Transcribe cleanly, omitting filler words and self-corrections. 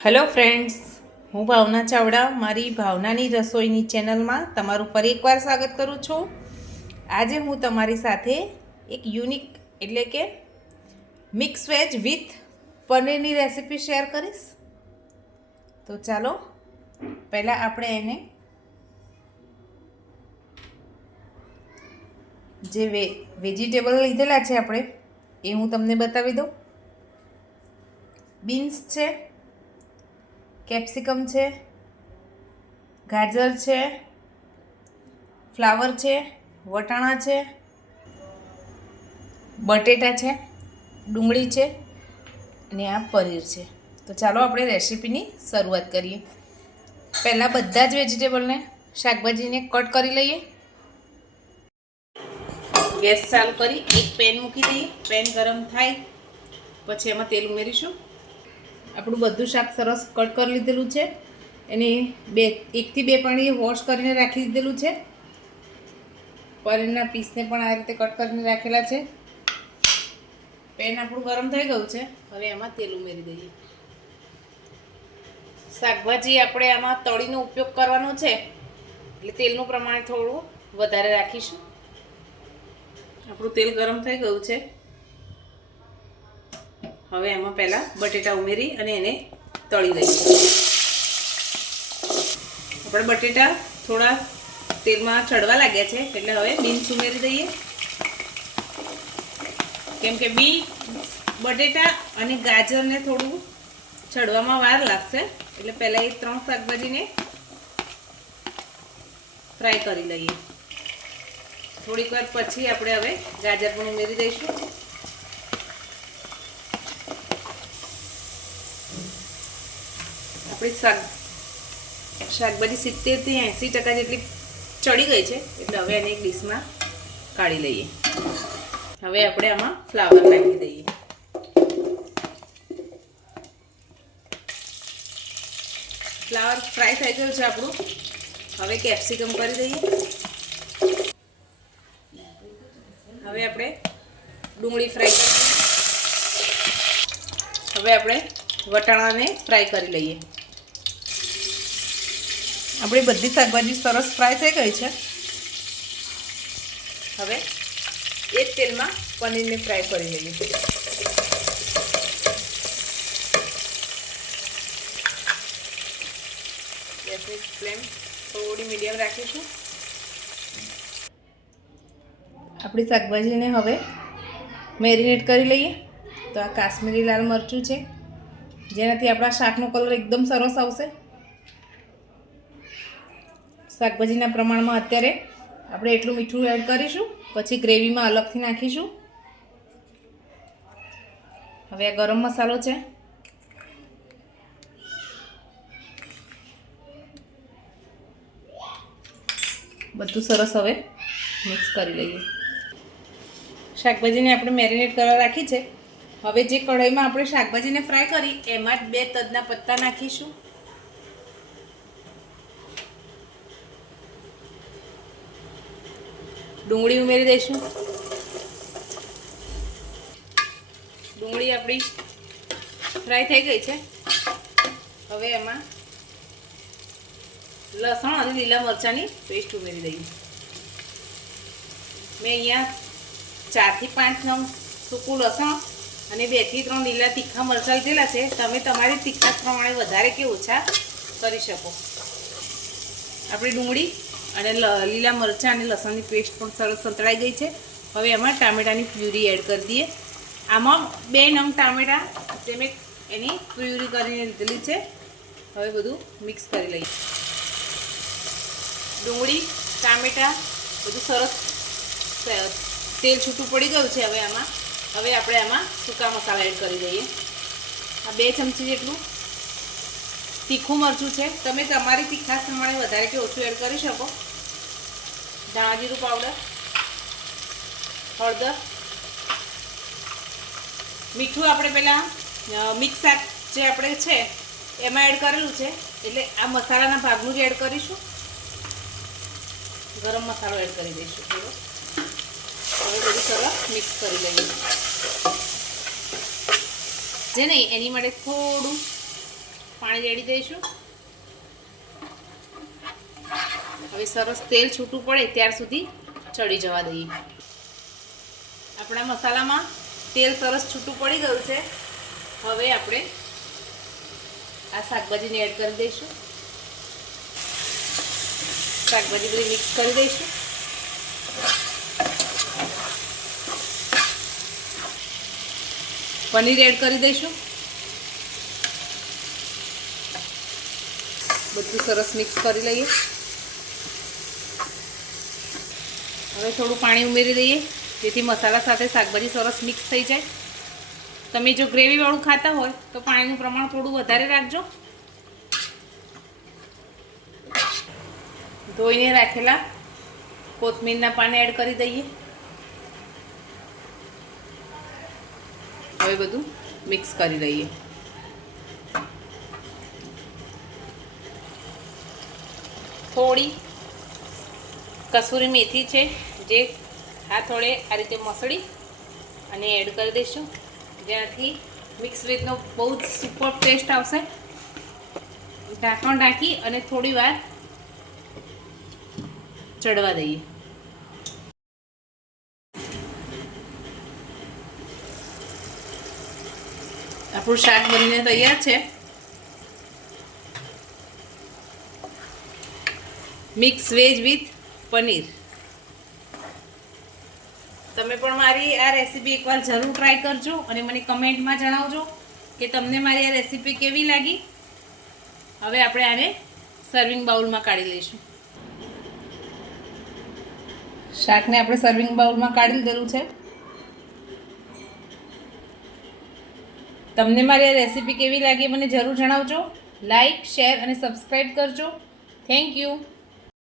Hello friends, હું ભાવના ચાવડા મારી ભાવનાની રસોઈની ચેનલમાં તમારું ફરી એકવાર સ્વાગત કરું છું। આજે હું તમારી સાથે એક યુનિક એટલે કે મિક્સ વેજ વિથ પનીરની રેસિપી શેર કરીશ। તો ચાલો પહેલાં આપણે એને જે વેજીટેબલ લીધેલા છે આપણે એ હું તમને બતાવી દઉં। બીન્સ છે, કેપ્સિકમ છે, ગાજર છે, ફ્લાવર છે, વટાણા છે, બટેટા છે, ડુંગળી છે અને આ પનીર છે। તો ચાલો આપણે રેસીપીની શરૂઆત કરીએ। પહેલાં બધા જ વેજીટેબલને શાકભાજીને કટ કરી લઈએ। ગેસ ચાલુ કરી એક પેન મૂકી દઈએ। પેન ગરમ થાય પછી એમાં તેલ ઉમેરીશું। આપણું બધું શાક સરસ કટ કરી લીધેલું છે, એને 1 થી 2 પાણી વોશ કરીને રાખી દીધેલું છે। પનીરના પીસને પણ આ રીતે કટ કરીને રાખેલા છે। પેન આપણું ગરમ થઈ ગયું છે, હવે એમાં તેલ ઉમેરી દઈએ। શાકભાજી આપણે આમાં તળીનો ઉપયોગ કરવાનો છે એટલે તેલનું પ્રમાણ થોડું વધારે રાખીશું। આપણું તેલ ગરમ થઈ ગયું છે, હવે એમાં પહેલાં બટેટા ઉમેરી અને એને તળી લઈએ। આપણે બટેટા થોડા તેલમાં ચડવા લાગ્યા છે એટલે હવે બીન્સ ઉમેરી દઈએ, કેમ કે બટેટા અને ગાજરને થોડું ચડવામાં વાર લાગશે એટલે પહેલાં એ 3 શાકભાજીને ફ્રાય કરી લઈએ। થોડીક વાર પછી આપણે હવે ગાજર પણ ઉમેરી દઈશું। આપણી શાકભાજી 70 થી 80% જેટલી ચડી ગઈ છે એટલે હવે એને એક ડીશમાં કાઢી લઈએ। હવે આપણે આમાં ફ્લાવર નાખી દઈએ। ફ્લાવર ફ્રાય થઈ ગયું છે આપણું, હવે કેપ્સિકમ કરી દઈએ। હવે આપણે ડુંગળી ફ્રાય કરી દઈએ। હવે આપણે વટાણાને ફ્રાય કરી લઈએ। આપણી બધી શાકભાજી સરસ ફ્રાય થઈ ગઈ છે, હવે એ જ તેલમાં પનીરને ફ્રાય કરી લઈએ। ગેસની ફ્લેમ થોડી મીડિયમ રાખીશું। આપણી શાકભાજીને હવે મેરિનેટ કરી લઈએ। તો આ કાશ્મીરી લાલ મરચું છે, જેનાથી આપણા શાકનો કલર એકદમ સરસ આવશે। શાકભાજીના પ્રમાણમાં અત્યારે આપણે એટલું મીઠું એડ કરીશું, પછી ગ્રેવીમાં અલગથી નાખીશું। હવે આ ગરમ મસાલો છે, બધું સરસ હવે મિક્સ કરી લઈએ। શાકભાજીને આપણે મેરિનેટ કરવા રાખી છે, હવે જે કઢાઈમાં આપણે શાકભાજીને ફ્રાય કરી એમાં જ 2 તજના પત્તા નાખીશું। ડુંગળી ઉમેરી દઈશું। ડુંગળી આપણી ફ્રાય થઈ ગઈ છે, હવે એમાં લસણ અને લીલા મરચાંની પેસ્ટ ઉમેરી દઈએ। મેં અહીંયા 4 થી 5 નંગ સૂકું લસણ અને 2 થી 3 લીલા તીખા મરચાં લીધેલા છે, તમે તમારી તીખાશ પ્રમાણે વધારે કે ઓછા કરી શકો। આપણી ડુંગળી અને લીલા મરચાં અને લસણની પેસ્ટ પણ સરસ સંતળાઈ ગઈ છે, હવે એમાં ટામેટાની પ્યુરી એડ કરી દઈએ। આમાં 2 નંગ ટામેટાં જે મેં એની પ્યુરી કરીને લીધેલી છે, હવે બધું મિક્સ કરી લઈએ। ડુંગળી ટામેટાં બધું સરસ તેલ છૂટું પડી ગયું છે, હવે આપણે આમાં સૂકા મસાલા એડ કરી દઈએ। આ 2 ચમચી જેટલું તીખું મરચું છે, તમે તમારી તીખાશ પ્રમાણે વધારે કે ઓછું એડ કરી શકો। ધાણા જીરું પાવડર, હળદર, મીઠું આપણે પહેલાં મિક્સ શાક જે આપણે છે એમાં એડ કરેલું છે એટલે આ મસાલાના ભાગનું જ એડ કરીશું। ગરમ મસાલો એડ કરી દઈશું થોડો, હવે બધું સરસ મિક્સ કરી લઈએ। જે નહીં એની માટે થોડું પાણી પાણી રેડી દઈશું. હવે સરસ તેલ છૂટું પડે ત્યાર સુધી ચડી જવા દઈએ. આપણા મસાલામાં તેલ સરસ છૂટું પડી ગયું છે. હવે આપણે આ શાકભાજીને એડ કરી દઈશું. શાકભાજી બધી મિક્સ કરી દઈશું. પનીર એડ કરી દઈશું. બધું સરસ મિક્સ કરી લઈએ. હવે થોડું પાણી ઉમેરી દઈએ જેથી મસાલા સાથે શાકભાજી સરસ મિક્સ થઈ જાય. તમે જો ગ્રેવીવાળું ખાતા હોય તો પાણીનું પ્રમાણ થોડું વધારે રાખજો. ધોઈને રાખેલા કોથમીરના પાન એડ કરી દઈએ. હવે બધું મિક્સ કરી લઈએ. થોડી કસૂરી મેથી છે જે હાથોડે આ રીતે મસળી અને એડ કરી દઈશું, જેનાથી મિક્સ વેજનો બહુ જ સુપર ટેસ્ટ આવશે. ઢાંકણ ઢાંકી અને થોડી વાર ચડવા દઈએ. આપણું શાક બનીને તૈયાર છે. Mix veg with paneer. તમે પણ મારી આ રેસીપી એકવાર જરૂર ટ્રાય કરજો અને મને કમેન્ટમાં જણાવજો કે તમને મારી આ રેસીપી કેવી લાગી. હવે આપણે આને સર્વિંગ બાઉલમાં કાઢી લઈશું. શાકને આપણે સર્વિંગ બાઉલમાં કાઢી લીધેલું છે. તમને મારી આ રેસીપી કેવી લાગી મને જરૂર જણાવજો. લાઈક, શેર અને સબસ્ક્રાઈબ કરજો. Thank you.